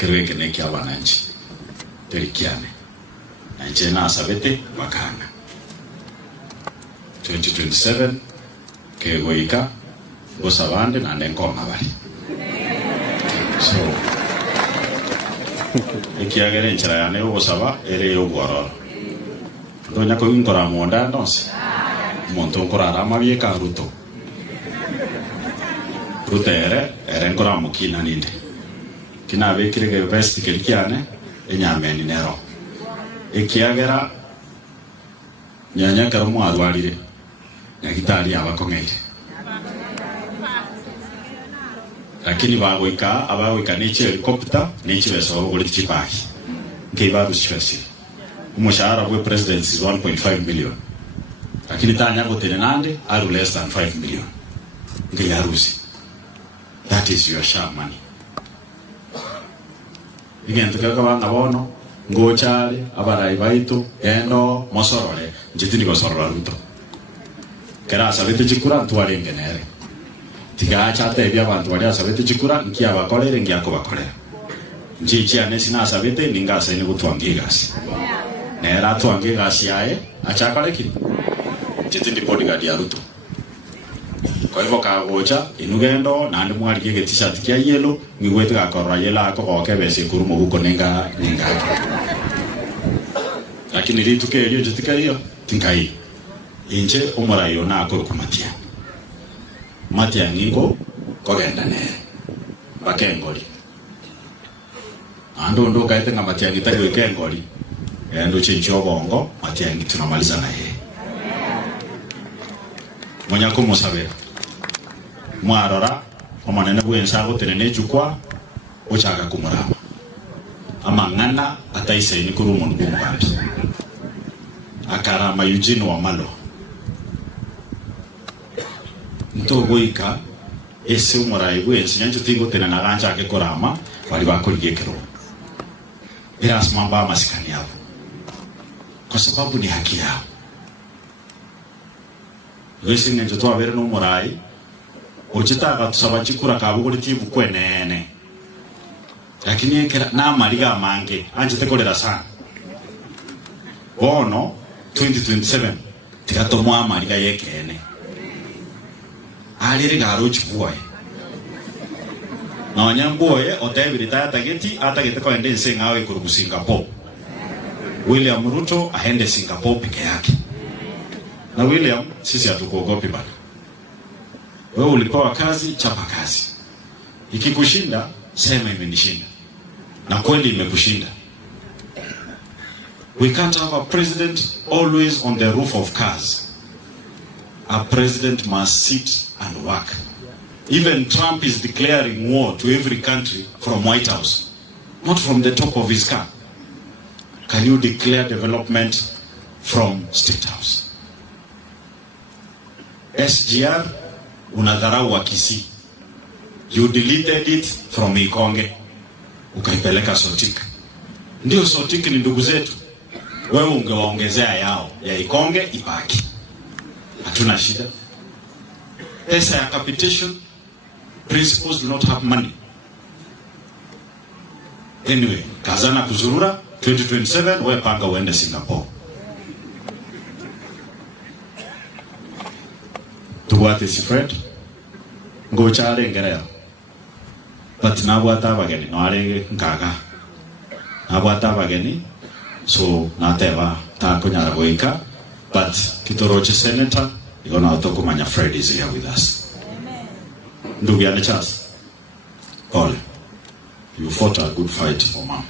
kirweke neki abananchi terikiane nanje na sabete bakanga 2027 kegoika gosabande na nenkoma bali so ikiagere nchira yane gosaba ere yogoro ndonya ko inkora monda ndonse monto nkora ramabye ka ruto rutere ere nkora mukina ninde kina bekirege best kirikiane enyameni nero ikiagera nyanya karamu adwalire nyagitari abakongeire lakini abagoika nichi helicopter nichi beso gole tipahi ngibaru chwesi umushahara wa president is 1.5 million lakini tanya gotene nande are less than 5 million ngiyarusi. That is your share money. Again, tukakabanga bono ngochale abarai baitu eno mosorore njitini go sorora ruto kera sabete chikura ntware ngenere tigacha tebya abantu bali asabete chikura nkia bakolere ngia ko bakolera njichi anesi na sabete ningase ni gutwangigas nera twangigas yae achakale kiri njitini bodyguard ya ruto. Kwa hivyo kagocha inugendo nandi mwali kige t-shirt kia yellow ngwete gakorora yela akogoke bese kurumo guko nenga lakini rituke elio jitika hiyo tinkai inje omurayo na akoro kumatia matia ngingo kogenda ne bakengoli ando kaite ngamatia ngitari wekengoli endo chincho bongo matia ngitunamaliza na yeye monyako musabera mwarora omanene bwensago tenene chukwa ochaka kumurama amangana ataise ni kurumo ndumbapi akarama Eugene Wamalo ntogoika ese umurai bwensi nyanjo tingo tenana ganja ke korama bali bakoligekero Erasmus mamba masikani yao kwa sababu ni haki yao. Wese nyanjo to abere no murai ochitaka tusaba chikura kabuguri tibu kwenene lakini ekera na maliga mange anje tekolera sana bono 2027 tikatomwa amaliga yekene alire garo chikuwa na wanyamboye otebirita atagete ko ende ngawe kuru Singapore. William Ruto aende Singapore peke yake na William sisi hatukuogopi bado. Wewe ulipewa kazi, chapa kazi. Ikikushinda sema imenishinda. Na kweli imekushinda. We can't have a president always on the roof of cars. A president must sit and work. Even Trump is declaring war to every country from White House, not from the top of his car. Can you declare development from State House? SGR unadharau wa Kisii. You deleted it from Ikonge ukaipeleka Sotik. Ndio Sotik ni ndugu zetu. Wewe ungewaongezea yao ya Ikonge ibaki. Hatuna shida. Pesa ya capitation, principals do not have money. Anyway, kazana kuzurura 2027 wewe panga uende Singapore. Tuwate si Fred ngochare ngerera but nabwata bageni no arege nkaga nabwata bageni so nateba ta kunyara goika but kitoroche senator igona otokumanya Fred is here with us. Ndugu yana chance. Paul, you fought a good fight for mom.